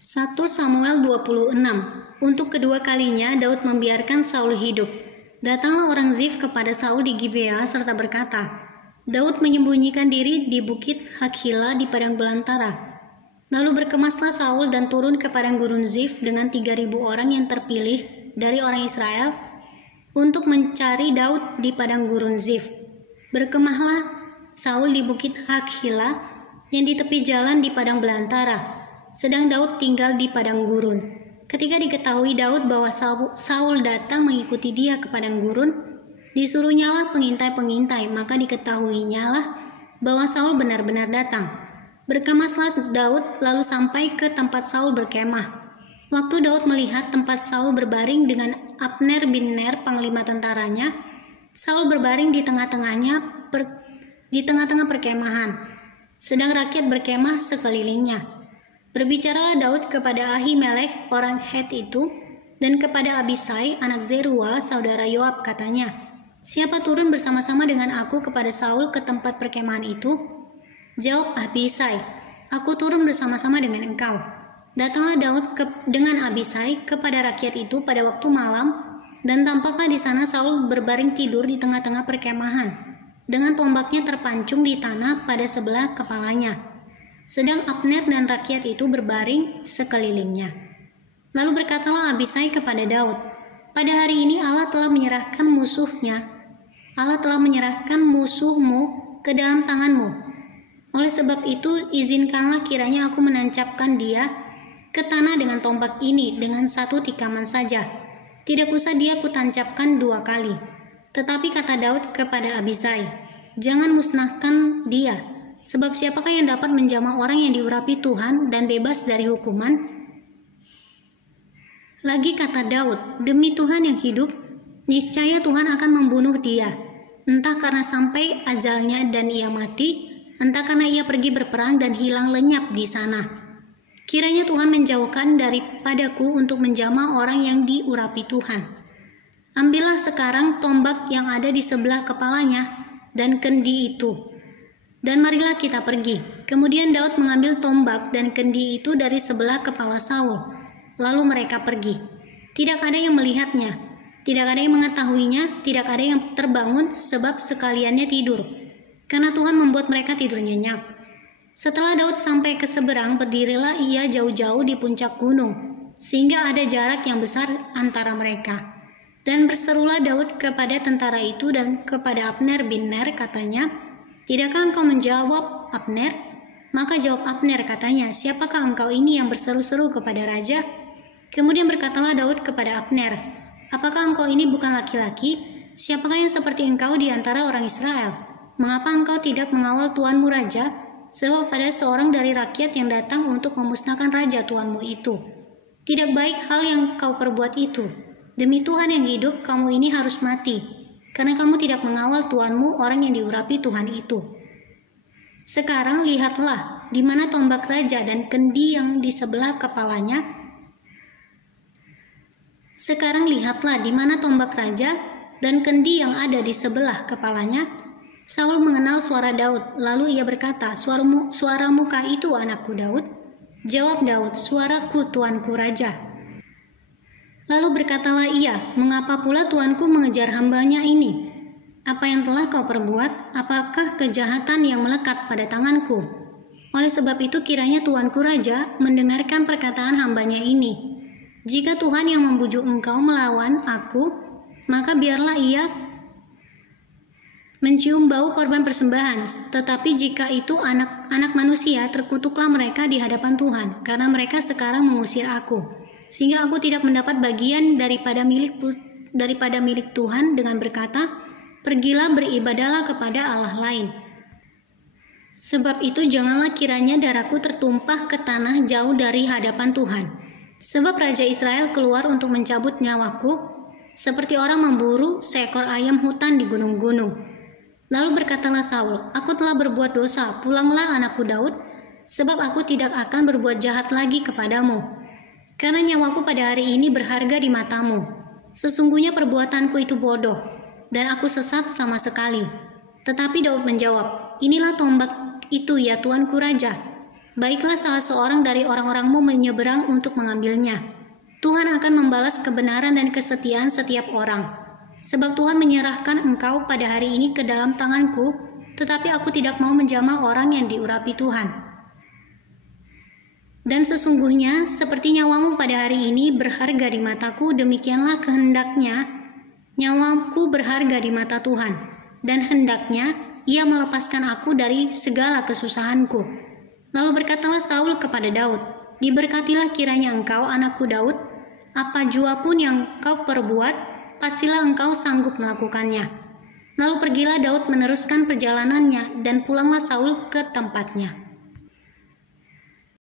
1 Samuel 26. Untuk kedua kalinya Daud membiarkan Saul hidup. Datanglah orang Zif kepada Saul di Gibea serta berkata, Daud menyembunyikan diri di bukit Hakhila di padang belantara. Lalu berkemaslah Saul dan turun ke padang gurun Zif dengan 3.000 orang yang terpilih dari orang Israel untuk mencari Daud di padang gurun Zif. Berkemahlah Saul di bukit Hakhila yang di tepi jalan di padang belantara, sedang Daud tinggal di padang gurun. Ketika diketahui Daud bahwa Saul datang mengikuti dia ke padang gurun, disuruhnyalah pengintai-pengintai, maka diketahuinyalah bahwa Saul benar-benar datang. Berkemaslah Daud lalu sampai ke tempat Saul berkemah. Waktu Daud melihat tempat Saul berbaring dengan Abner bin Ner, panglima tentaranya, Saul berbaring di tengah-tengah perkemahan, sedang rakyat berkemah sekelilingnya. Berbicaralah Daud kepada Ahimelek orang Het itu dan kepada Abisai anak Zeruah saudara Yoab, katanya, siapa turun bersama-sama dengan aku kepada Saul ke tempat perkemahan itu? Jawab Abisai, aku turun bersama-sama dengan engkau. Datanglah Daud dengan Abisai kepada rakyat itu pada waktu malam, dan tampaklah di sana Saul berbaring tidur di tengah-tengah perkemahan, dengan tombaknya terpancung di tanah pada sebelah kepalanya, sedang Abner dan rakyat itu berbaring sekelilingnya. Lalu berkatalah Abisai kepada Daud, pada hari ini Allah telah menyerahkan musuhmu ke dalam tanganmu. Oleh sebab itu, izinkanlah kiranya aku menancapkan dia ke tanah dengan tombak ini dengan satu tikaman saja. Tidak usah dia kutancapkan 2 kali. Tetapi kata Daud kepada Abisai, jangan musnahkan dia, sebab siapakah yang dapat menjamah orang yang diurapi Tuhan dan bebas dari hukuman? Lagi kata Daud, demi Tuhan yang hidup, niscaya Tuhan akan membunuh dia, entah karena sampai ajalnya dan ia mati, entah karena ia pergi berperang dan hilang lenyap di sana. Kiranya Tuhan menjauhkan daripadaku untuk menjamah orang yang diurapi Tuhan. Ambillah sekarang tombak yang ada di sebelah kepalanya dan kendi itu, dan marilah kita pergi. Kemudian Daud mengambil tombak dan kendi itu dari sebelah kepala Saul. Lalu mereka pergi. Tidak ada yang melihatnya, tidak ada yang mengetahuinya, tidak ada yang terbangun sebab sekaliannya tidur, karena Tuhan membuat mereka tidur nyenyak. Setelah Daud sampai ke seberang, berdirilah ia jauh-jauh di puncak gunung, sehingga ada jarak yang besar antara mereka. Dan berserulah Daud kepada tentara itu dan kepada Abner bin Ner, katanya, tidakkah engkau menjawab, Abner? Maka jawab Abner, katanya, siapakah engkau ini yang berseru-seru kepada raja? Kemudian berkatalah Daud kepada Abner, apakah engkau ini bukan laki-laki? Siapakah yang seperti engkau di antara orang Israel? Mengapa engkau tidak mengawal tuanmu raja? Sebab ada seorang dari rakyat yang datang untuk memusnahkan raja tuanmu itu. Tidak baik hal yang kau perbuat itu. Demi Tuhan yang hidup, kamu ini harus mati, karena kamu tidak mengawal tuanmu orang yang diurapi Tuhan itu. Sekarang lihatlah di mana tombak raja dan kendi yang di sebelah kepalanya. Sekarang lihatlah di mana tombak raja dan kendi yang ada di sebelah kepalanya. Saul mengenal suara Daud, lalu ia berkata, suaramu kah itu anakku Daud? Jawab Daud, suaraku tuanku raja. Lalu berkatalah ia, mengapa pula tuanku mengejar hambanya ini? Apa yang telah kau perbuat? Apakah kejahatan yang melekat pada tanganku? Oleh sebab itu kiranya tuanku raja mendengarkan perkataan hambanya ini. Jika Tuhan yang membujuk engkau melawan aku, maka biarlah ia mencium bau korban persembahan, tetapi jika itu anak manusia, terkutuklah mereka di hadapan Tuhan, karena mereka sekarang mengusir aku, sehingga aku tidak mendapat bagian daripada milik Tuhan dengan berkata, pergilah beribadahlah kepada Allah lain. Sebab itu janganlah kiranya darahku tertumpah ke tanah jauh dari hadapan Tuhan. Sebab Raja Israel keluar untuk mencabut nyawaku, seperti orang memburu seekor ayam hutan di gunung-gunung. Lalu berkatalah Saul, aku telah berbuat dosa, pulanglah anakku Daud, sebab aku tidak akan berbuat jahat lagi kepadamu. Karena nyawaku pada hari ini berharga di matamu. Sesungguhnya perbuatanku itu bodoh, dan aku sesat sama sekali. Tetapi Daud menjawab, inilah tombak itu ya tuanku raja. baiklah salah seorang dari orang-orangmu menyeberang untuk mengambilnya. Tuhan akan membalas kebenaran dan kesetiaan setiap orang. Sebab Tuhan menyerahkan engkau pada hari ini ke dalam tanganku, tetapi aku tidak mau menjamah orang yang diurapi Tuhan. Dan sesungguhnya, seperti nyawamu pada hari ini berharga di mataku, demikianlah kehendaknya nyawaku berharga di mata Tuhan. Dan hendaknya ia melepaskan aku dari segala kesusahanku. Lalu berkatalah Saul kepada Daud, diberkatilah kiranya engkau, anakku Daud, apa jua pun yang kau perbuat, pastilah engkau sanggup melakukannya. Lalu pergilah Daud meneruskan perjalanannya, dan pulanglah Saul ke tempatnya.